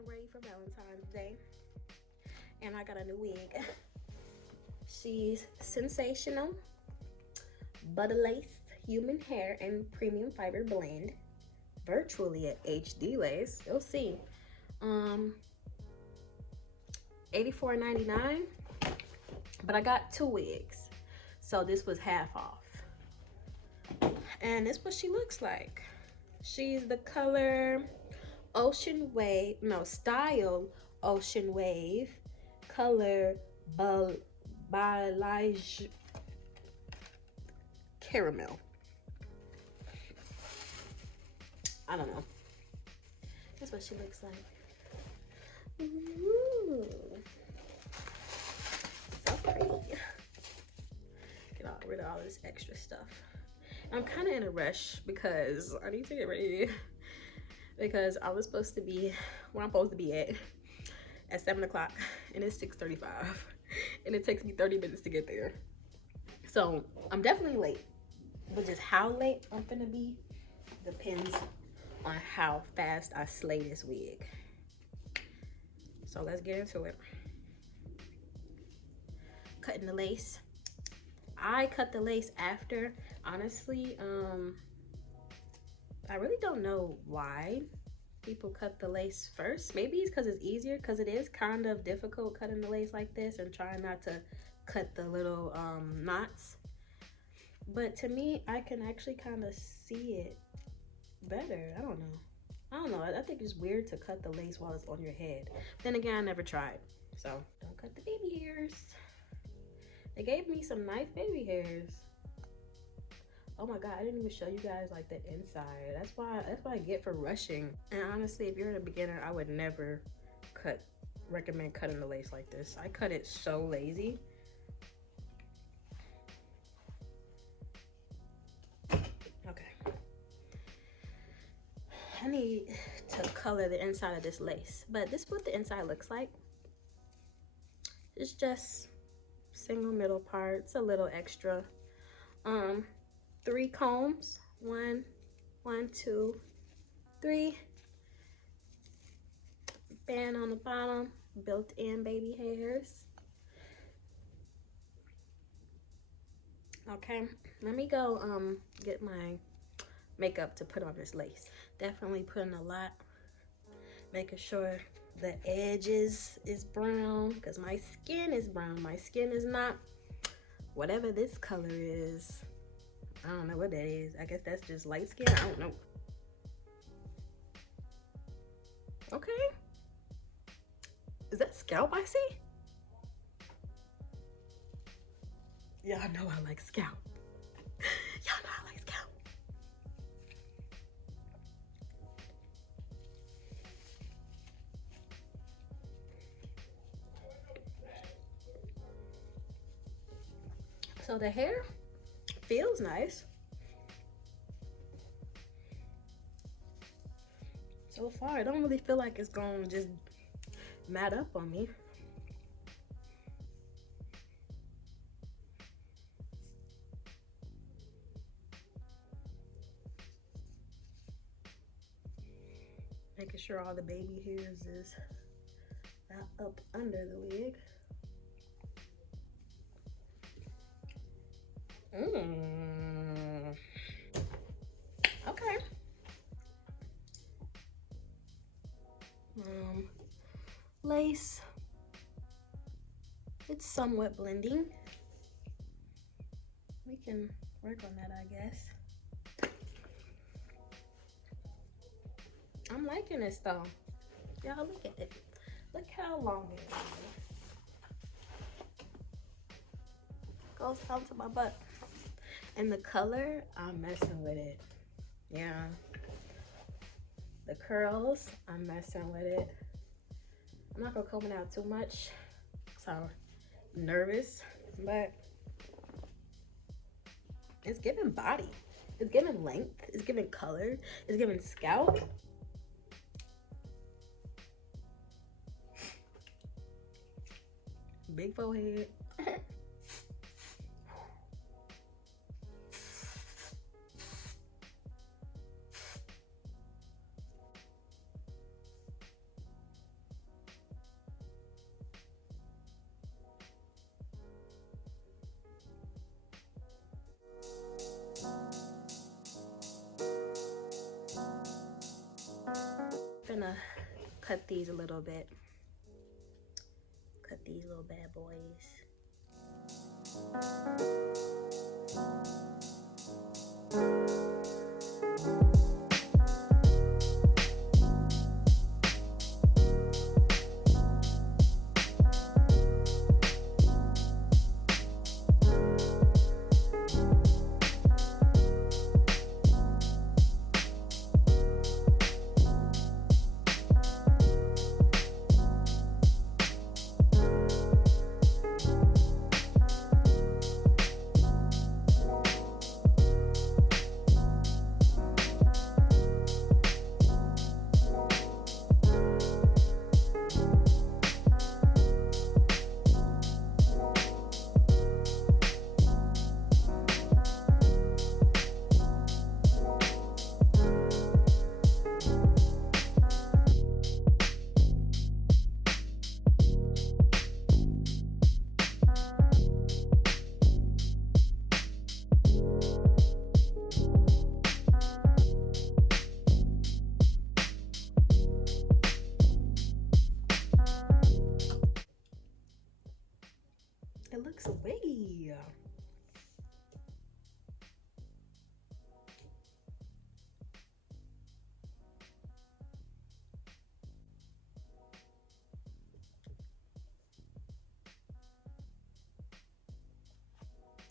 getting ready for Valentine's Day, and I got a new wig. She's Sensational Butta human hair and premium fiber blend, virtually at HD lace. You'll see. $84.99, but I got 2 wigs, so this was half off. And this is what she looks like. She's the color Ocean Wave, no, style Ocean Wave, color Balayage Caramel. I don't know. That's what she looks like. Ooh. So pretty. Get rid of all this extra stuff. I'm kind of in a rush because I need to get ready because I was supposed to be where I'm supposed to be at 7 o'clock, and it's 6:35, and it takes me 30 minutes to get there. So I'm definitely late, but just how late I'm gonna be depends on how fast I slay this wig. So let's get into it. Cutting the lace. I cut the lace after. Honestly, I really don't know why people cut the lace first. Maybe it's because it's easier, because it is kind of difficult cutting the lace like this and trying not to cut the little knots. But to me, I can actually kind of see it better. I don't know. I think it's weird to cut the lace while it's on your head. Then again, I never tried. So don't cut the baby hairs. They gave me some nice baby hairs. Oh my god, I didn't even show you guys like the inside. That's what I get for rushing. And honestly, if you're a beginner, I would never recommend cutting the lace like this. I cut it so lazy. Okay. I need to color the inside of this lace, but this is what the inside looks like. It's just single middle parts, a little extra. 3 combs, 1, 2, 3. Band on the bottom, built-in baby hairs. Okay, let me go get my makeup to put on this lace. Definitely putting a lot, making sure the edges is brown, because my skin is brown. My skin is not whatever this color is. I don't know what that is. I guess that's just light skin. I don't know. Okay. Is that scalp I see? Y'all know I like scalp. Y'all know I like scalp. So the hair feels nice. So far, I don't really feel like it's gonna just mat up on me. Making sure all the baby hairs is not up under the wig. Okay. Lace. It's somewhat blending. We can work on that, I guess. I'm liking this though. Y'all look at it. Look how long it is. Goes down to my butt. And the color, I'm messing with it. Yeah. The curls, I'm messing with it. I'm not gonna comb it out too much, so I'm nervous, but it's giving body. It's giving length. It's giving color. It's giving scalp. Big forehead. gonna cut these a little bit. Cut these little bad boys. It looks wiggy.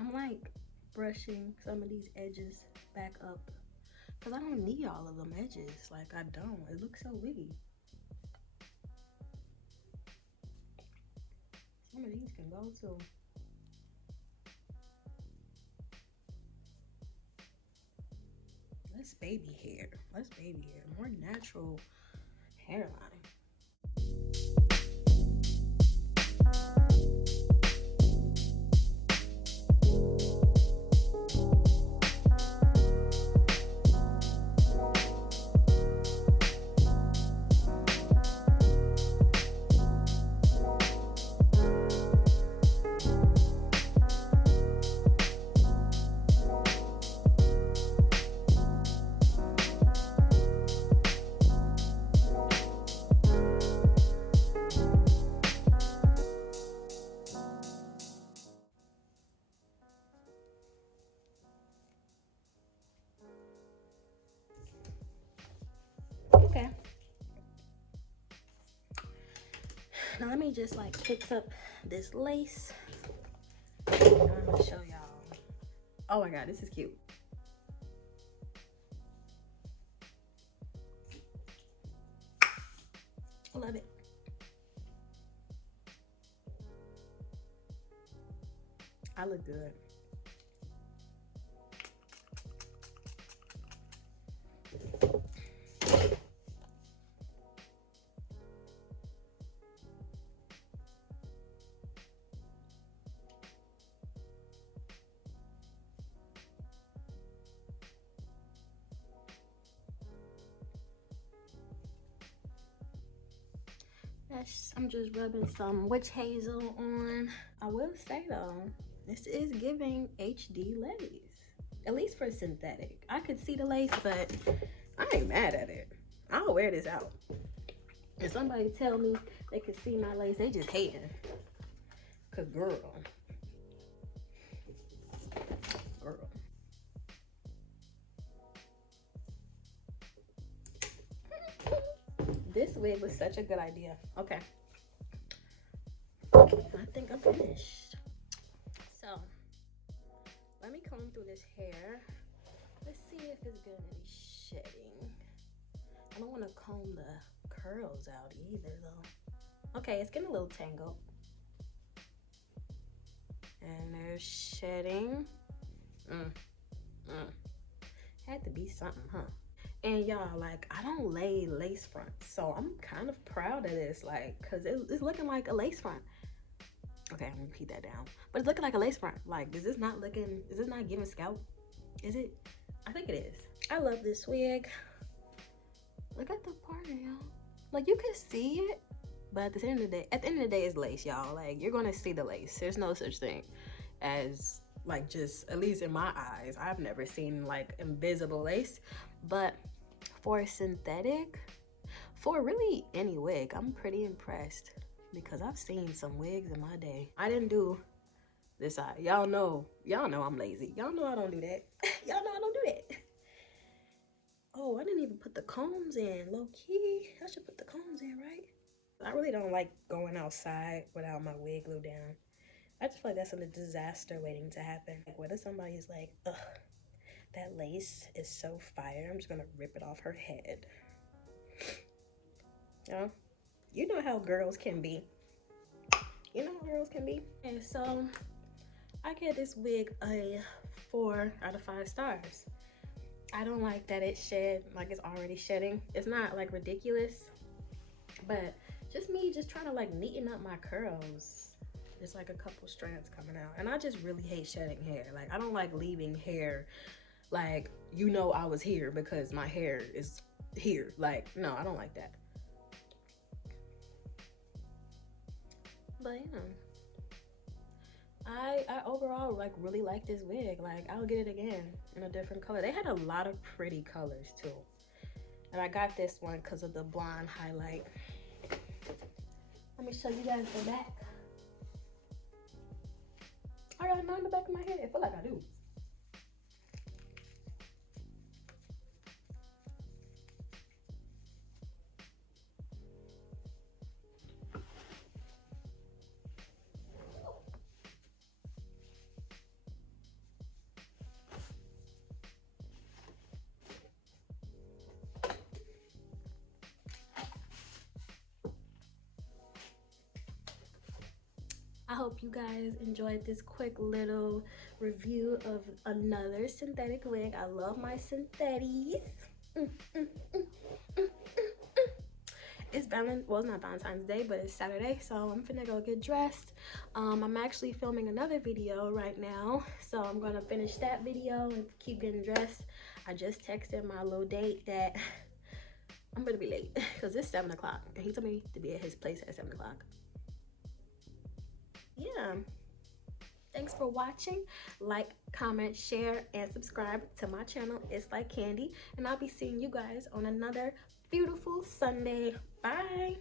I'm like brushing some of these edges back up because I don't need all of them edges. Like, I don't. It looks so wiggy. Some of these can go too. Less baby hair. Less baby hair. More natural hairline. Okay. Now let me just like fix up this lace. I'm gonna show y'all. Oh my god, this is cute. I love it. I look good. I'm just rubbing some witch hazel on. I will say though, this is giving HD lace, at least for synthetic. I could see the lace, but I ain't mad at it. I'll wear this out. If somebody tell me they could see my lace, they just hating. Cause girl. This wig was such a good idea. Okay. I think I'm finished. So, let me comb through this hair. Let's see if it's gonna be shedding. I don't want to comb the curls out either though. Okay, it's getting a little tangled. And there's shedding. Had to be something, huh? And y'all, like, I don't lay lace fronts, so I'm kind of proud of this, like, cause it's looking like a lace front. Okay, I'm gonna keep that down. But it's looking like a lace front. Like, is this not giving scalp? Is it? I think it is. I love this wig. Look at the parting, y'all. Like, you can see it, but at the end of the day, it's lace, y'all. Like, you're gonna see the lace. There's no such thing as, like, just, at least in my eyes, I've never seen, like, invisible lace. But for synthetic, For really any wig, I'm pretty impressed because I've seen some wigs in my day. I didn't do this side. Y'all know I'm lazy. Y'all know I don't do that. Y'all know I don't do that. Oh, I didn't even put the combs in. Low key, I should put the combs in, right? I really don't like going outside without my wig glued down. I just feel like that's a disaster waiting to happen. Like, what if somebody's like, ugh, that lace is so fire, I'm just gonna rip it off her head. You know how girls can be. You know how girls can be. And so I get this wig a 4 out of 5 stars. I don't like that it shed, like it's already shedding. It's not like ridiculous, but just me just trying to like neaten up my curls. There's like a couple strands coming out, and I just really hate shedding hair. Like, I don't like leaving hair like, you know, I was here because my hair is here. Like, no, I don't like that. But yeah, I overall like really like this wig. Like, I'll get it again in a different color. They had a lot of pretty colors too, and I got this one because of the blonde highlight. Let me show you guys the back. I got none in the back of my head. I feel like I do. I hope you guys enjoyed this quick little review of another synthetic wig. I love my synthetics. It's well, it's not Valentine's Day, but it's Saturday, so I'm finna go get dressed. I'm actually filming another video right now, so I'm gonna finish that video and keep getting dressed. I just texted my little date that I'm gonna be late because it's 7 o'clock, and he told me to be at his place at 7 o'clock. Yeah, thanks for watching. Like, comment, share, and subscribe to my channel, It's Like Candy, and I'll be seeing you guys on another beautiful Sunday. Bye.